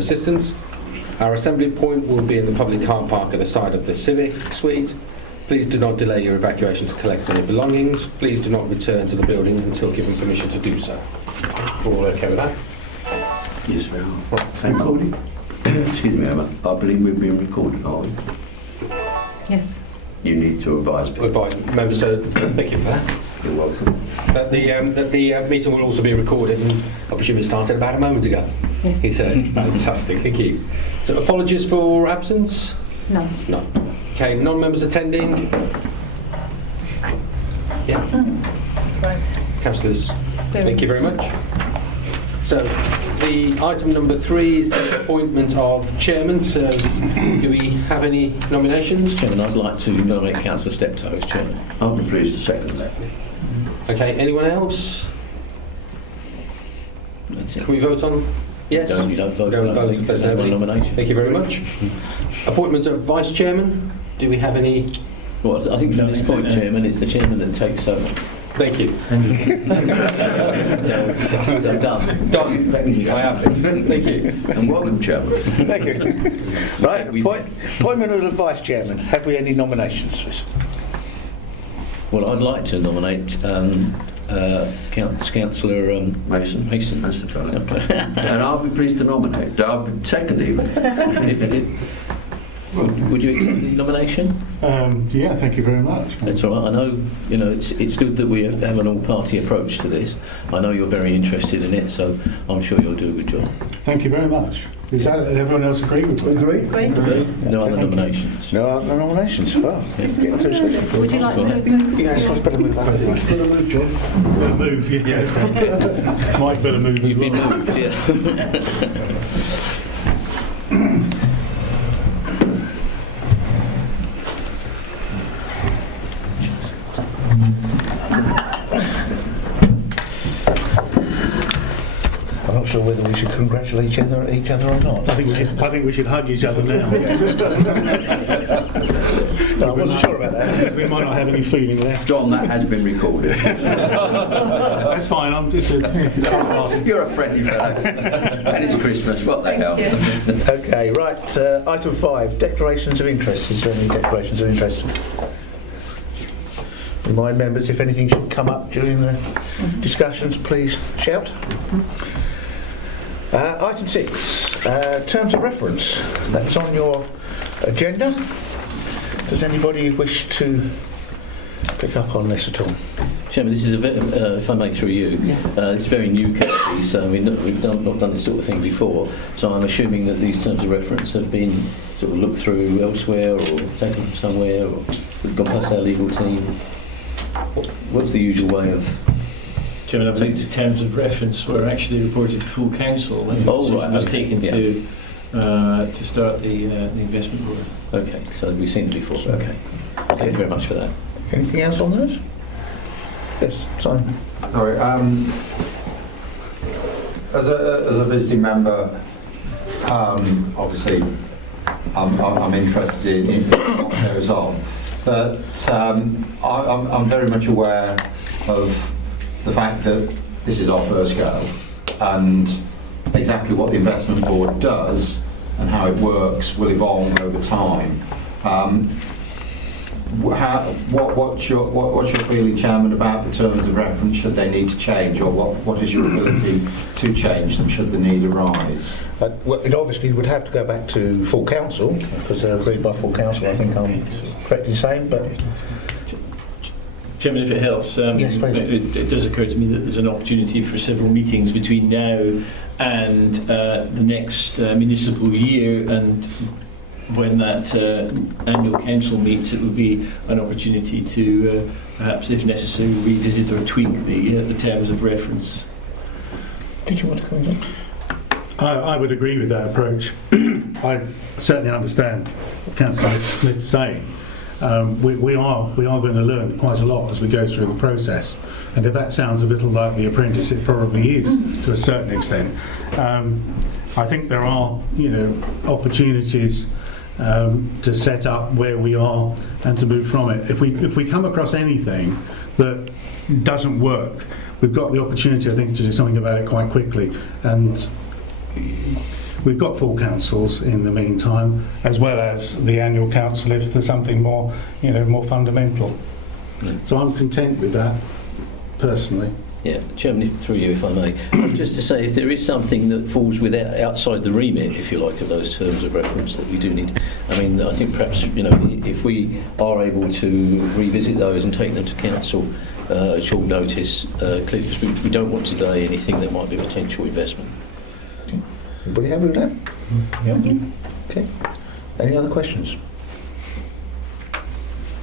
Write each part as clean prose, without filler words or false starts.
assistance. Our assembly point will be in the public car park at the side of the Civic Suite. Please do not delay your evacuation to collect any belongings. Please do not return to the building until given permission to do so. We're all okay with that? Yes, we are. Right, thank you. Excuse me, Emma. I believe we're being recorded, are we? Yes. You need to advise people. Advise members, thank you for that. You're welcome. That the meeting will also be recorded, and I presume it started about a moment ago. Yes. He said, fantastic, thank you. So apologies for absence? No. No. Okay, non-members attending? Yeah. Right. Councillors, thank you very much. So the item number 3 is the appointment of chairman. So do we have any nominations? Chairman, I'd like to nominate Councillor Steptoe as chairman. I'll be pleased to second that. Okay, anyone else? That's it. Can we vote on? Yes? You don't vote. Don't I vote think if there's there's no nobody. nomination. Thank you very much. Appointment of vice chairman. Do we have any? Well, I think from this point, Chairman, it's the chairman that takes over. Thank you. So done. Done. I have. Thank you. And welcome, Chairman. Thank you. Right, appointment of the Vice Chairman. Have we any nominations? Well, I'd like to nominate Councillor Mason. Mason. That's the fellow. And I'll be pleased to nominate. I'll be second even. Would you accept the nomination? Yeah, thank you very much. That's all right. I know, it's good that we have an all-party approach to this. I know you're very interested in it, so I'm sure you'll do a good job. Thank you very much. Does everyone else agree with me? Agree? Great. No other nominations? No other nominations. Well, getting through swiftly. Would you like to move? Yes, I better move back. Better move, yeah. Mike better move as You've been well. moved, yeah. I'm not sure whether we should congratulate each other or not. I think we should hug each other now. No, I wasn't sure about that. We might not have any feeling left. John, that has been recorded. That's fine. I'm just You're a friendly fellow. And it's Christmas. What the hell? Okay, right. Item 5, declarations of interest. Is there any declarations of interest? Remind members, if anything should come up during the discussions, please shout. Item 6, terms of reference. That's on your agenda. Does anybody wish to pick up on this at all? Chairman, this is if I may through you, it's very new category, so we've not done this sort of thing before, so I'm assuming that these terms of reference have been sort of looked through elsewhere or taken from somewhere or gone past our legal team. What's the usual way of... Chairman, I believe the terms of reference were actually reported to full council when the decision was taken to start the investment board. Okay, so we've seen it before. Okay. Thank you very much for that. Anything else on those? Yes, Simon. Sorry, as a visiting member, obviously I'm interested in what goes on, but I'm very much aware of the fact that this is our first go, and exactly what the investment board does and how it works will evolve over time. What's your feeling, Chairman, about the terms of reference? Should they need to change, or what is your ability to change them should the need arise? Well, it obviously would have to go back to full council, because they're agreed by full council, I think I'm correct in saying, but... Chairman, if it helps, Yes, please. it does occur to me that there's an opportunity for several meetings between now and the next municipal year, and when that annual council meets, it would be an opportunity to perhaps, if necessary, revisit or tweak the terms of reference. Did you want to comment on? I would agree with that approach. I certainly understand what Councillor Smith's saying. We are going to learn quite a lot as we go through the process, and if that sounds a little like The Apprentice, it probably is to a certain extent. I think there are, opportunities to set up where we are and to move from it. If we come across anything that doesn't work, we've got the opportunity, I think, to do something about it quite quickly. And we've got full councils in the meantime, as well as the annual council if there's something more, more fundamental. So I'm content with that, personally. Yeah, Chairman, through you, if I may. Just to say, if there is something that falls outside the remit, if you like, of those terms of reference that we do need, I think perhaps, if we are able to revisit those and take them to council at short notice, clearly, because we don't want to delay anything that might be a potential investment. Anybody happy with that? Yep. Okay. Any other questions?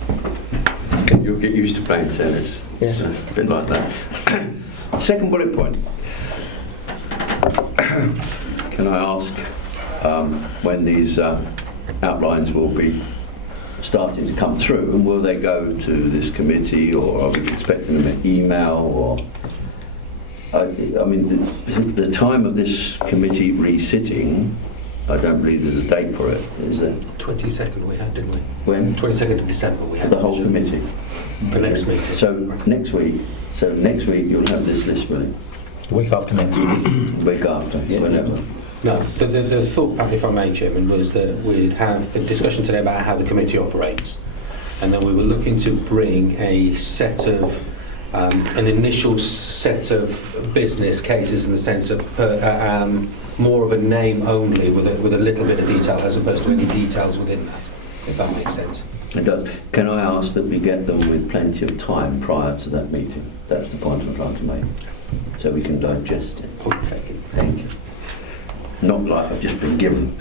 Okay. You'll get used to playing tennis. Yes. A bit like that. Second bullet point. Can I ask when these outlines will be starting to come through, and will they go to this committee, or are we expecting them an email? Or the time of this committee resitting, I don't believe there's a date for it, is there? 22nd we had, didn't we? When? 22nd of December we For had. the whole committee. The next meeting. So next week you'll have this list ready. The week after next. The week after, whenever. No, the thought pattern, if I may, Chairman, was that we'd have the discussion today about how the committee operates, and then we were looking to bring a set of an initial set of business cases in the sense of more of a name only with a little bit of detail as opposed to any details within that, if that makes sense. It does. Can I ask that we get them with plenty of time prior to that meeting? That's the point I'm trying to make. So we can digest it. Point taken. Thank you. Not like I've just been given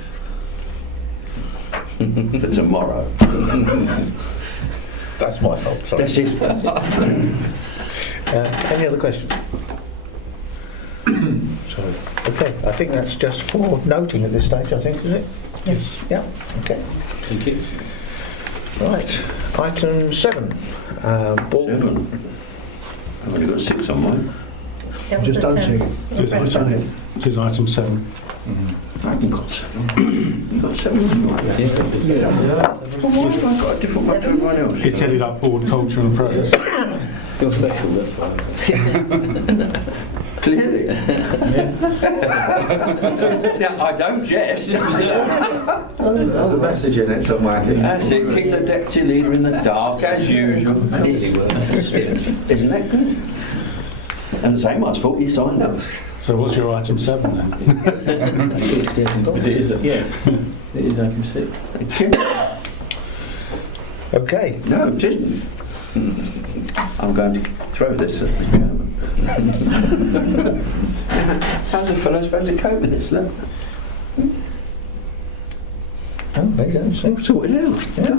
for tomorrow. That's my fault, sorry. That's his fault. Any other questions? Sorry. Okay, I think that's just for noting at this stage, I think, is it? Yes. Yeah, okay. Thank you. Right, item 7. Board. 7. I've only got 6 on mine. Just don't see. It is item 7. I haven't got 7. You've got 7 on mine. Yeah. Well, why have I got a different one to everyone else? It's headed up board culture and progress. You're special, that's why. Clearly. Now, I don't jest. There's a message in it somewhere. That's it, keep the deputy leader in the dark, as usual. Isn't that good? And it's Amar's fault he signed up. So what's your item 7 then? But it is, yes, it is item 6. Thank you. Okay. No, it isn't. I'm going to throw this at the chairman. How's a fellow supposed to cope with this? Look. Oh, there you go. See? We've sorted it out. Yeah.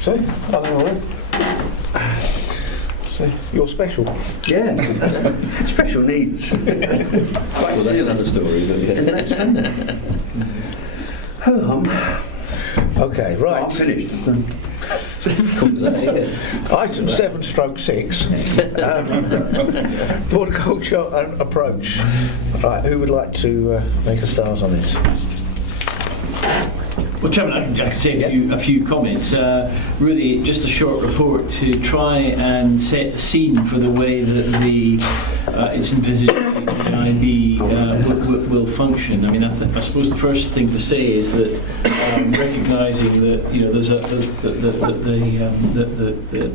So, other than all. So, you're special. Yeah. Special needs. Well, that's another story. But yeah. Okay, I'm right. finished. Item 7/6. Board culture and approach. Right, who would like to make a start on this? Well, Chairman, I can say a few comments. Really, just a short report to try and set the scene for the way that it's envisaged the IB will function. I mean, I suppose the first thing to say is that recognising that there's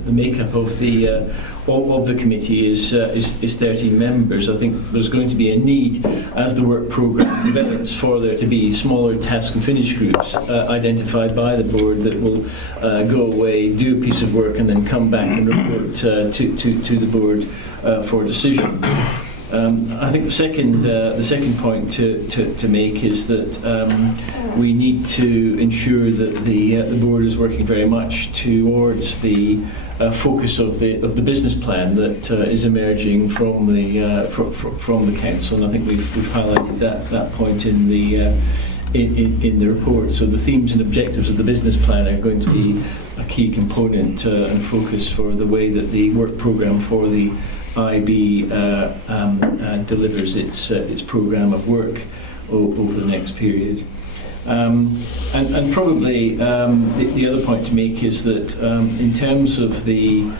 the makeup of the committee is 13 members. I think there's going to be a need as the work programme develops for there to be smaller task and finish groups identified by the board that will go away, do a piece of work, and then come back and report to the board for decision. I think the second point to make is that we need to ensure that the board is working very much towards the focus of the business plan that is emerging from the council, and I think we've highlighted that point in the report. So the themes and objectives of the business plan are going to be a key component and focus for the way that the work programme for the IB delivers its programme of work over the next period. And probably the other point to make is that in terms of the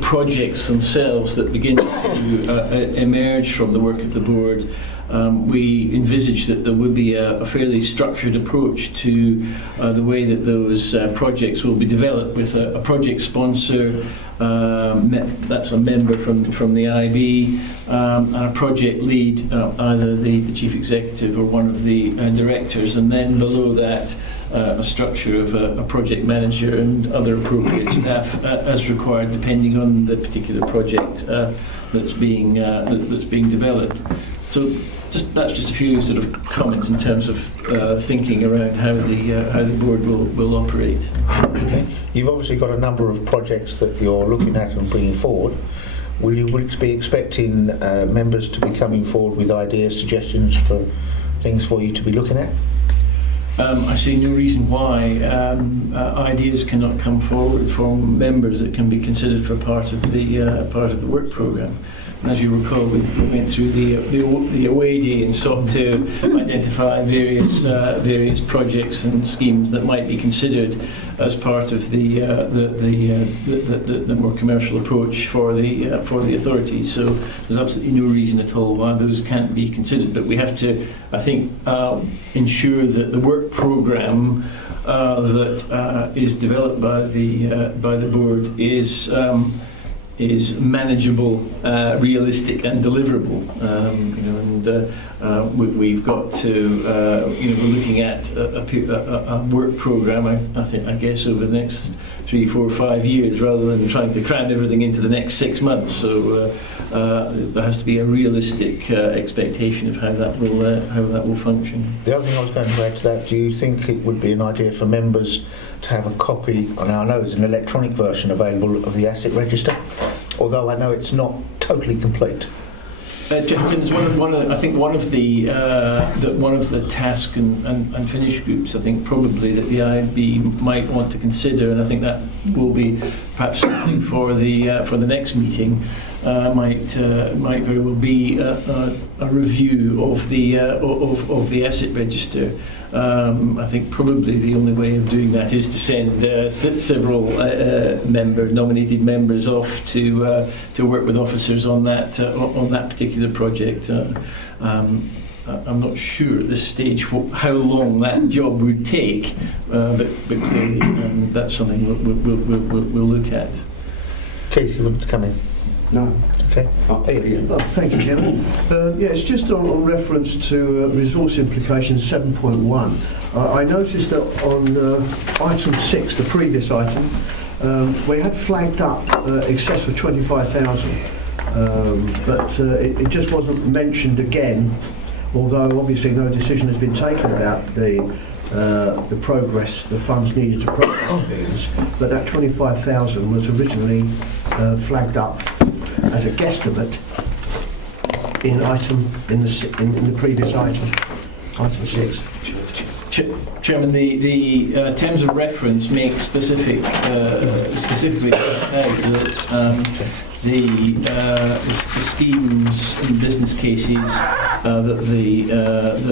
projects themselves that begin to emerge from the work of the board, we envisage that there would be a fairly structured approach to the way that those projects will be developed, with a project sponsor, that's a member from the IB, and a project lead, either the chief executive or one of the directors, and then below that a structure of a project manager and other appropriate staff as required, depending on the particular project that's being developed. So that's just a few sort of comments in terms of thinking around how the board will operate. Okay. You've obviously got a number of projects that you're looking at and bringing forward. Will you be expecting members to be coming forward with ideas, suggestions for things for you to be looking at? I see no reason why ideas cannot come forward from members that can be considered for part of the work programme. And as you recall, we went through the away day and sought to identify various projects and schemes that might be considered as part of the more commercial approach for the authorities. So there's absolutely no reason at all why those can't be considered. But we have to, I think, ensure that the work programme that is developed by the board is manageable, realistic, and deliverable. We've got to, we're looking at a work programme. I guess over the next 3, 4, 5 years, rather than trying to cram everything into the next 6 months. So there has to be a realistic expectation of how that will function. The other thing I was going to add to that, do you think it would be an idea for members to have a copy, and I know there's an electronic version available of the asset register, although I know it's not totally complete? Jim's one of the task and finish groups. I think probably that the IB might want to consider, and I think that will be perhaps something for the next meeting. Might very well be a review of the asset register. I think probably the only way of doing that is to send several nominated members off to work with officers on that particular project. I'm not sure at this stage how long that job would take, but clearly that's something we'll look at. Keith, you want to come in? No. Okay. Thank you, Chairman. It's just on reference to resource implications 7.1. I noticed that on item 6, the previous item, we had flagged up excess of 25,000, but it just wasn't mentioned again, although obviously no decision has been taken about the progress, the funds needed to progress things, but that 25,000 was originally flagged up as a guesstimate in the previous item 6. Chairman, the terms of reference make specifically that the schemes and business cases that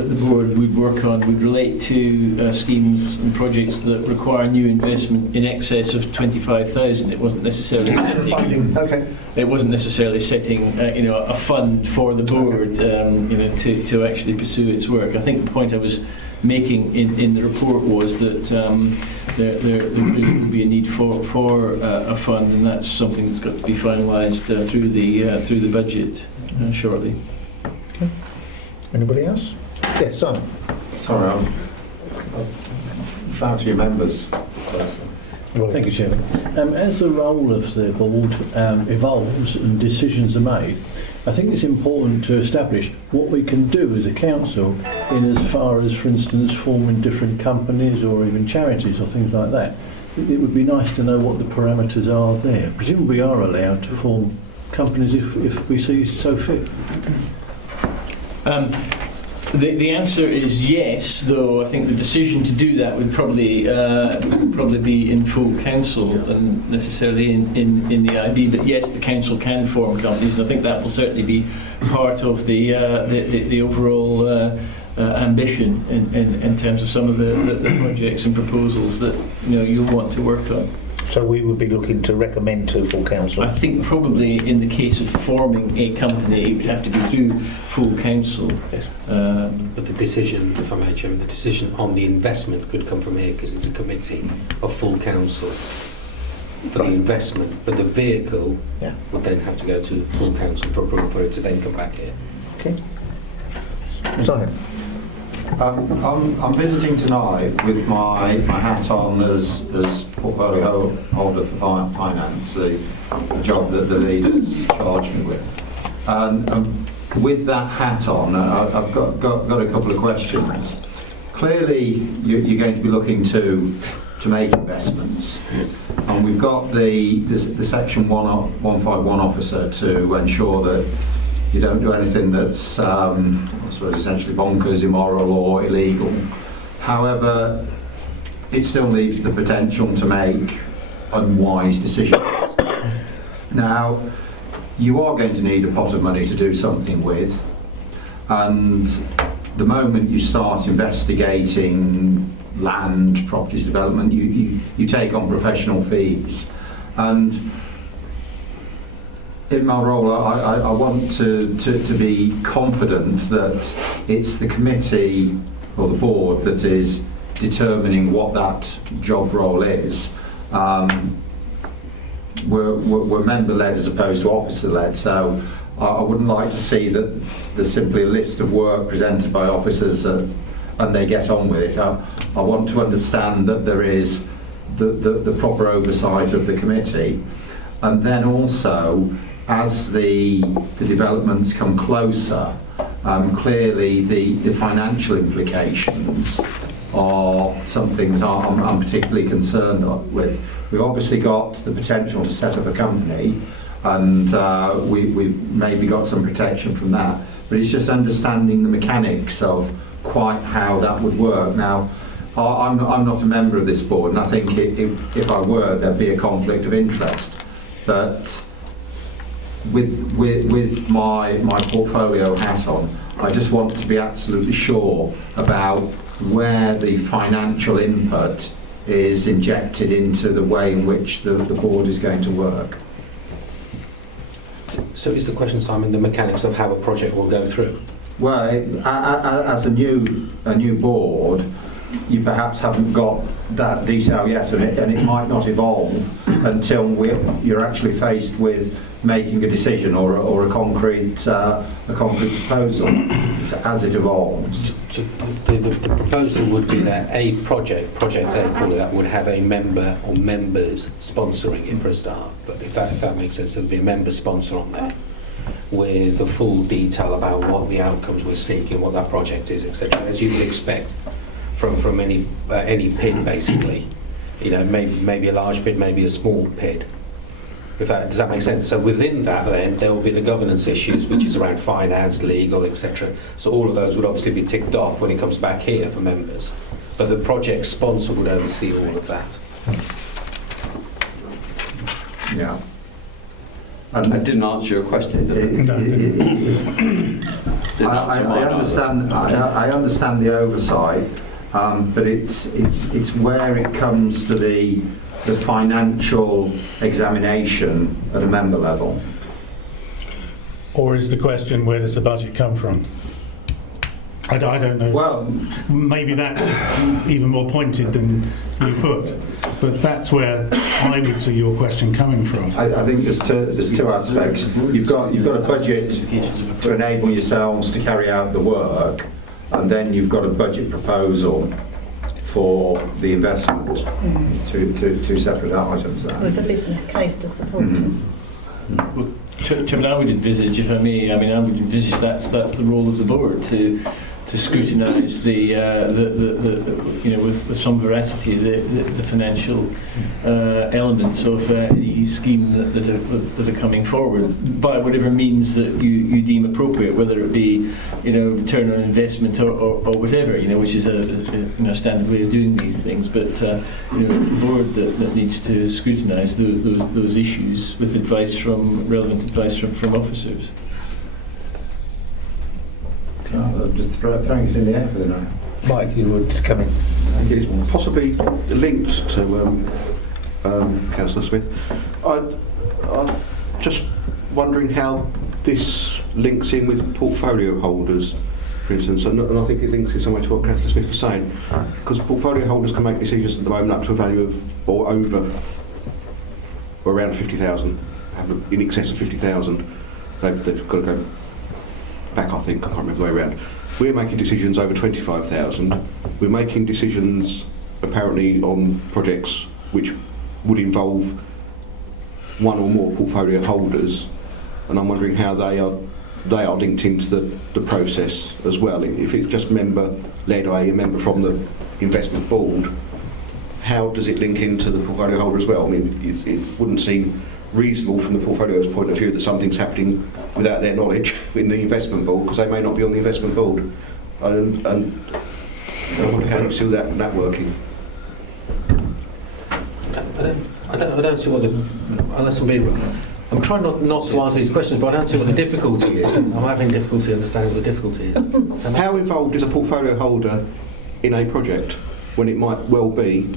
the board would work on would relate to schemes and projects that require new investment in excess of 25,000. It wasn't necessarily setting. Okay. It wasn't necessarily setting a fund for the board to actually pursue its work. I think the point I was making in the report was that there will be a need for a fund, and that's something that's got to be finalised through the budget shortly. Okay. Anybody else? Yes, Simon. Sorry, I'm found your members. Thank you, Chairman. As the role of the board evolves and decisions are made, I think it's important to establish what we can do as a council in as far as, for instance, forming different companies or even charities or things like that. It would be nice to know what the parameters are there. Presumably we are allowed to form companies if we see so fit. The answer is yes, though I think the decision to do that would probably be in full council and necessarily in the IB. But yes, the council can form companies, and I think that will certainly be part of the overall ambition in terms of some of the projects and proposals that you'll want to work on. So we would be looking to recommend to full council. I think probably in the case of forming a company, it would have to go through full council. Yes. But the decision, if I may, Chairman, the decision on the investment could come from here because it's a committee of full council for the investment, but the vehicle Yeah. would then have to go to full council for approval for it to then come back here. Okay. Simon. I'm visiting tonight with my hat on as portfolio holder for finance, the job that the leaders charged me with. And with that hat on, I've got a couple of questions. Clearly, you're going to be looking to make investments, and we've got the Section 151 officer to ensure that you don't do anything that's, I suppose, essentially bonkers, immoral or illegal. However, it still leaves the potential to make unwise decisions. Now, you are going to need a pot of money to do something with, and the moment you start investigating land, properties development, you take on professional fees. And in my role, I want to be confident that it's the committee or the board that is determining what that job role is. We're member-led as opposed to officer-led, so I wouldn't like to see that there's simply a list of work presented by officers and they get on with it. I want to understand that there is the proper oversight of the committee, and then also, as the developments come closer, clearly the financial implications are some things I'm particularly concerned with. We've obviously got the potential to set up a company, and we've maybe got some protection from that, but it's just understanding the mechanics of quite how that would work. Now, I'm not a member of this board, and I think if I were, there'd be a conflict of interest. But with my portfolio hat on, I just want to be absolutely sure about where the financial input is injected into the way in which the board is going to work. So is the question, Simon, the mechanics of how a project will go through? Well, as a new board, you perhaps haven't got that detail yet, and it might not evolve until you're actually faced with making a decision or a concrete proposal. So as it evolves. The proposal would be that a project A, call it that, would have a member or members sponsoring it for a start. But if that makes sense, there'll be a member sponsor on there with the full detail about what the outcomes we're seeking, what that project is, etc. As you would expect from any PID, basically. You know, maybe a large PID, maybe a small PID. Does that make sense? So within that, then there will be the governance issues, which is around finance, legal, etc. So all of those would obviously be ticked off when it comes back here for members. But the project sponsor would oversee all of that. Yeah. I didn't answer your question, did I understand the oversight, but it's where it comes to the financial examination at a member level. Or is the question, where does the budget come from? I don't know. Well, maybe that's even more pointed than you put, but that's where I would see your question coming from. I think there's two aspects. You've got a budget to enable yourselves to carry out the work, and then you've got a budget proposal for the investment. Two separate items there. With a business case to support it. Well, Chairman, I would envisage, if I may, I would envisage that's the role of the board to scrutinise with some veracity the financial elements of any scheme that are coming forward by whatever means that you deem appropriate, whether it be return on investment or whatever, which is a standard way of doing these things. But it's the board that needs to scrutinise those issues with relevant advice from officers. Just throwing it in the air for the now. Mike, you would come in. It's possibly linked to Councillor Smith. I'm just wondering how this links in with portfolio holders, for instance, and I think it links in some way to what Councillor Smith was saying, because portfolio holders can make decisions at the moment up to a value of, or over, or around 50,000, in excess of 50,000. They've got to go back, I think, I can't remember the way around. We're making decisions over 25,000. We're making decisions apparently on projects which would involve one or more portfolio holders, and I'm wondering how they are linked into the process as well. If it's just member-led, i.e. a member from the investment board, how does it link into the portfolio holder as well? I mean, it wouldn't seem reasonable from the portfolio's point of view that something's happening without their knowledge in the investment board, because they may not be on the investment board. And I wonder how you see that working. I don't see what unless I'm trying not to answer these questions, but I don't see what the difficulty is. I'm having difficulty understanding what the difficulty is. How involved is a portfolio holder in a project when it might well be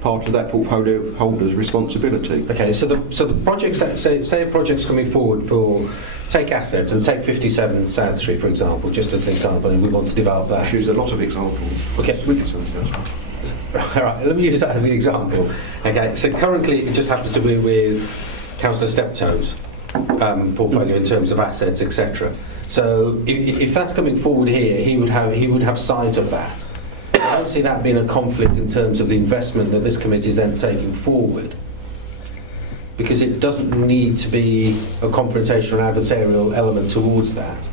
part of that portfolio holder's responsibility? Okay, so the projects, say a project's coming forward for, take assets and take 57 South Street, for example, just as an example, and we want to develop that. Choose a lot of examples. Okay. All right, let me use that as the example. Okay, so currently it just happens to be with Councillor Steptoe's portfolio in terms of assets, etc. So if that's coming forward here, he would have sight of that. I don't see that being a conflict in terms of the investment that this committee is then taking forward, because it doesn't need to be a confrontational or adversarial element towards that,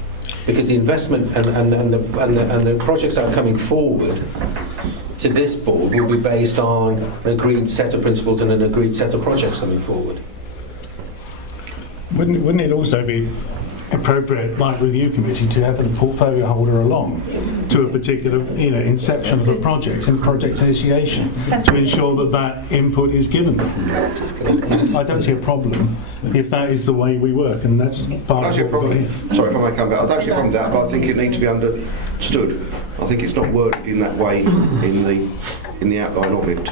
because the investment and the projects that are coming forward to this board will be based on an agreed set of principles and an agreed set of projects coming forward. Wouldn't it also be appropriate, like review committee, to have the portfolio holder along to a particular, inception of a project and project initiation to ensure that input is given? I don't see a problem if that is the way we work, and that's part of what we're here. Sorry if I may come back. I don't see a problem with that, but I think it needs to be understood. I think it's not worded in that way in the outline of it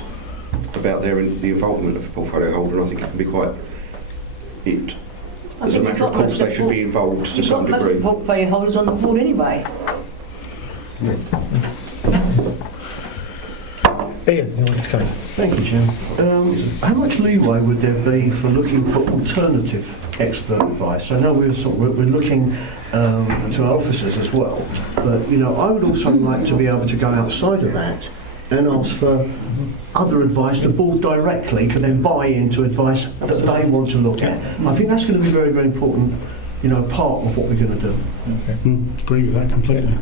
about the involvement of the portfolio holder, and I think it can be quite as a matter of course they should be involved to some degree. You've got most portfolio holders on the board anyway. Ian, you wanted to come? Thank you, Jim. How much leeway would there be for looking for alternative expert advice? I know we're looking to our officers as well, but I would also like to be able to go outside of that and ask for other advice. The board directly can then buy into advice that they want to look at. I think that's going to be very, very important, part of what we're going to do. Okay. Agree with that completely.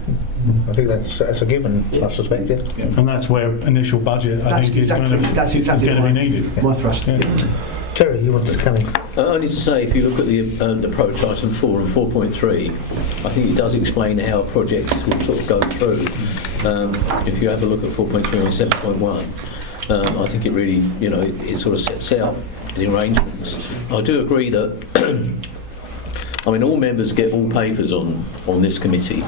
I think that's a given, I suspect, yeah. And that's where initial budget, I think, is going to be needed. My thrust. Yeah. Terry, you wanted to come in? Only to say, if you look at the approach item 4 and 4.3, I think it does explain how projects will sort of go through. If you have a look at 4.3 and 7.1, I think it really, it sort of sets out the arrangements. I do agree that, all members get all papers on this committee,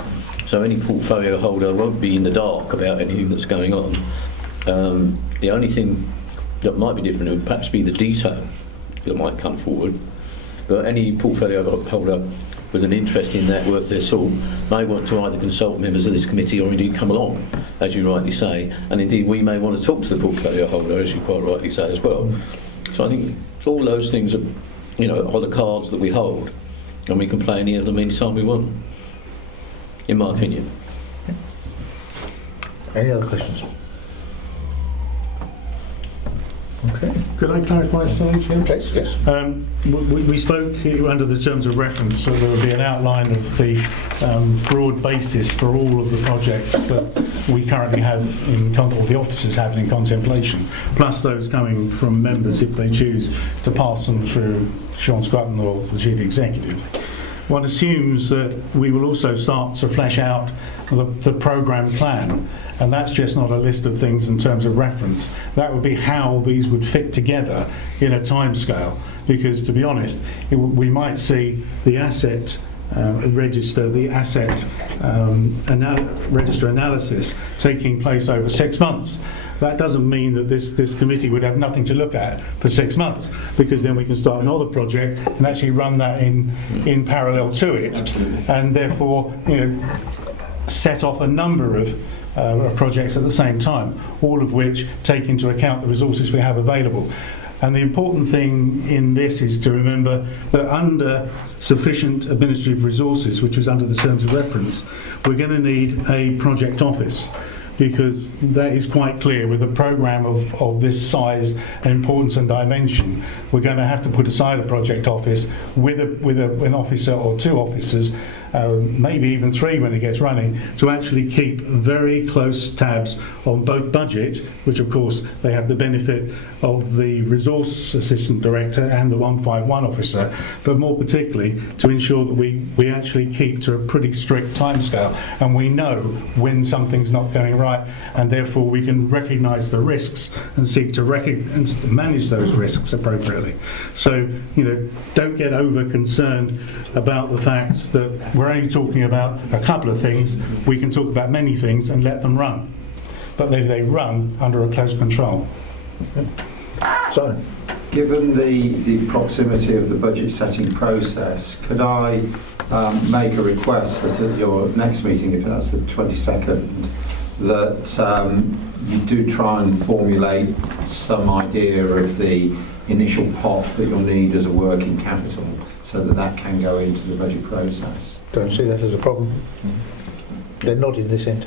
so any portfolio holder won't be in the dark about anything that's going on. The only thing that might be different would perhaps be the detail that might come forward, but any portfolio holder with an interest in that worth their salt may want to either consult members of this committee or indeed come along, as you rightly say, and indeed we may want to talk to the portfolio holder, as you quite rightly say as well. So I think all those things are the cards that we hold, and we can play any of them anytime we want, in my opinion. Any other questions? Okay. Could I clarify something, Jim? Please, yes. We spoke here under the terms of reference, so there will be an outline of the broad basis for all of the projects that we currently have or the officers have in contemplation, plus those coming from members if they choose to pass them through Sean Scrutton or the Chief Executive. One assumes that we will also start to flesh out the programme plan, and that's just not a list of things in terms of reference. That would be how these would fit together in a timescale, because to be honest, we might see the asset register, the asset register analysis taking place over 6 months, that doesn't mean that this committee would have nothing to look at for 6 months, because then we can start another project and actually run that in parallel to it. Absolutely. And therefore, set off a number of projects at the same time, all of which take into account the resources we have available. And the important thing in this is to remember that under sufficient administrative resources, which was under the terms of reference, we're going to need a project office, because that is quite clear with a programme of this size and importance and dimension. We're going to have to put aside a project office with an officer or 2 officers, maybe even 3 when it gets running, to actually keep very close tabs on both budget, which of course they have the benefit of the resource assistant director and the 151 officer, but more particularly to ensure that we actually keep to a pretty strict timescale, and we know when something's not going right, and therefore we can recognise the risks and seek to manage those risks appropriately. So, don't get over concerned about the fact that we're only talking about a couple of things. We can talk about many things and let them run, but they run under a close control. Simon? Given the proximity of the budget setting process, could I make a request that at your next meeting, if that's the 22nd, that you do try and formulate some idea of the initial pot that you'll need as a working capital, so that can go into the budget process? Don't see that as a problem. They're nodding this end.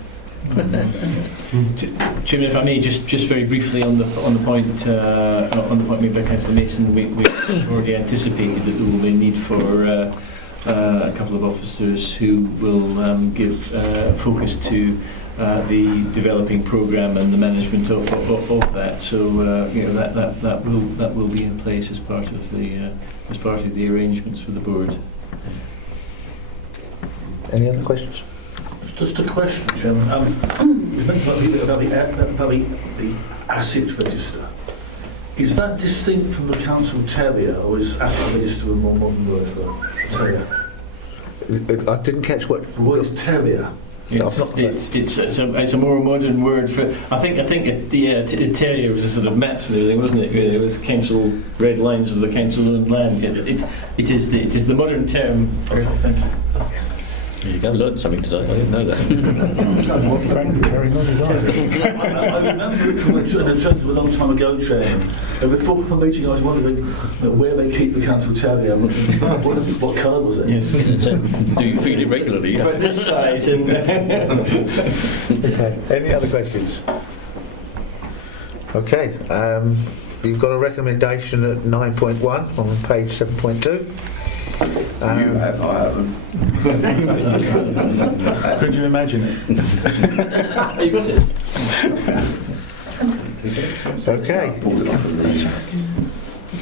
Chairman, if I may, just very briefly on the point made by Councillor Mason, we've already anticipated that there will be a need for a couple of officers who will give focus to the developing programme and the management of that. So that will be in place as part of the arrangements for the board. Any other questions? Just a question, Chairman. You mentioned about the asset register. Is that distinct from the council terrier, or is asset register a more modern word for terrier? I didn't catch what. The word is terrier. It's a more modern word for. I think the terrier was a sort of maps and everything, wasn't it? Really, with council red lines of the council-owned land. It is the modern term. Thank you. There you go, learned something today. I didn't know that. I remember it from a trend a long time ago, Chairman. Before the meeting, I was wondering where they keep the council terrier. What colour was it? Yes. Do you feed it regularly? It's about this size. Okay. Any other questions? Okay. You've got a recommendation at 9.1 on page 7.2. You have, I haven't. Could you imagine it? You got it. Okay.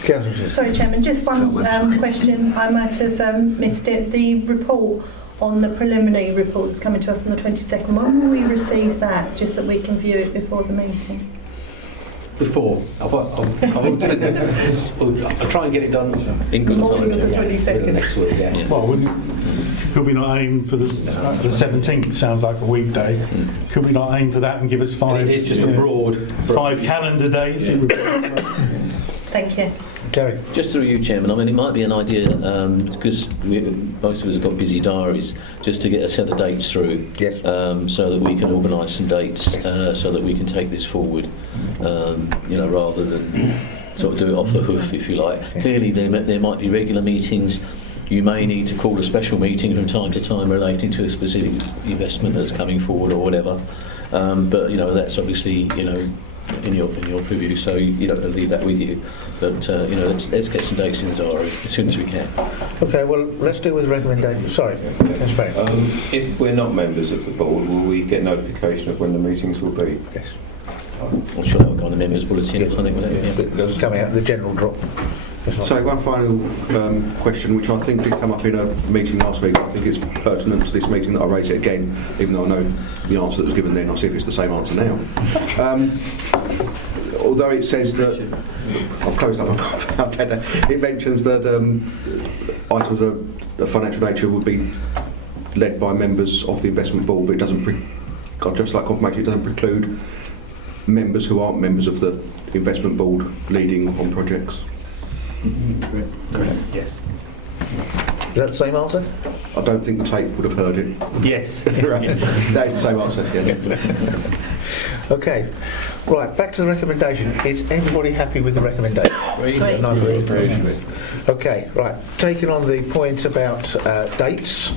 Councillor. Sorry, Chairman, just one question. I might have missed it. The report on the preliminary report that's coming to us on the 22nd, when will we receive that, just that we can view it before the meeting? Before. I'll try and get it done In good Morning time, of the Chairman. 22nd. next week, yeah. Well, could we not aim for the 17th? Sounds like a weekday. Could we not aim for that and give us 5? It is just a broad 5 calendar days. It would be- Thank you. Gary. Just through you, Chairman, I mean, it might be an idea, because most of us have got busy diaries, just to get a set of dates through, Yes. so that we can organise some dates, so that we can take this forward, rather than sort of do it off the hoof, if you like. Clearly, there might be regular meetings. You may need to call a special meeting from time to time relating to a specific investment that's coming forward or whatever. But that's obviously in your preview, so you don't have to leave that with you. But let's get some dates in the diary as soon as we can. Okay, well, let's do with the recommendation. Sorry, Councillor Barry. If we're not members of the board, will we get notification of when the meetings will be? Yes. I'm sure that will go on the members' bulletin or something. It's coming out of the general drop. So one final question, which I think did come up in a meeting last week. I think it's pertinent to this meeting that I raise it again, even though I know the answer that was given then. I'll see if it's the same answer now. Although it says that, I've closed up, it mentions that items of financial nature would be led by members of the investment board, but it doesn't, I'd just like confirmation, it doesn't preclude members who aren't members of the investment board leading on projects. Yes. Is that the same answer? I don't think the tape would have heard it. Yes. That is the same answer, yes. Okay. Right, back to the recommendation. Is everybody happy with the recommendation? Great. None agreed. Okay, right. Taking on the point about dates,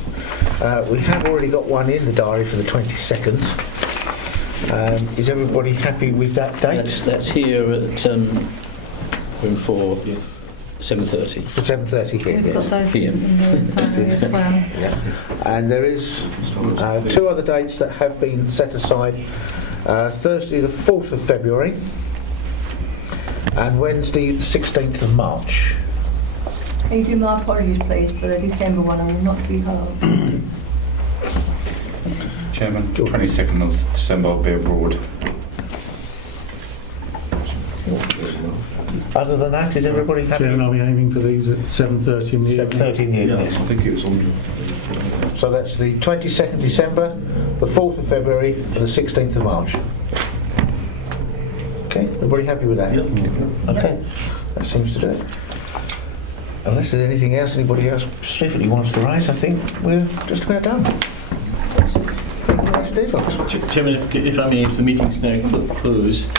we have already got one in the diary for the 22nd. Is everybody happy with that date? That's here at room 4, 7:30. For 7:30 here, We've got yes. those PM. in the diary as well. Yeah. And there is 2 other dates that have been set aside. Thursday the 4th of February and Wednesday the 16th of March. Can you do my apologies, please, for the December one? I will not be home. Chairman, 22nd of December I'll be abroad. Other than that, is everybody happy? Chairman, are we aiming for these at 7:30 in the evening? 7:30 in the evening. I think it was on. So that's the 22nd December, the 4th of February, and the 16th of March. Okay, everybody happy with that? Okay, that seems to do it. Unless there's anything else anybody else specifically wants to raise, I think we're just about done. Thank you very much indeed, folks. Chairman, if I may, if the meeting's now closed,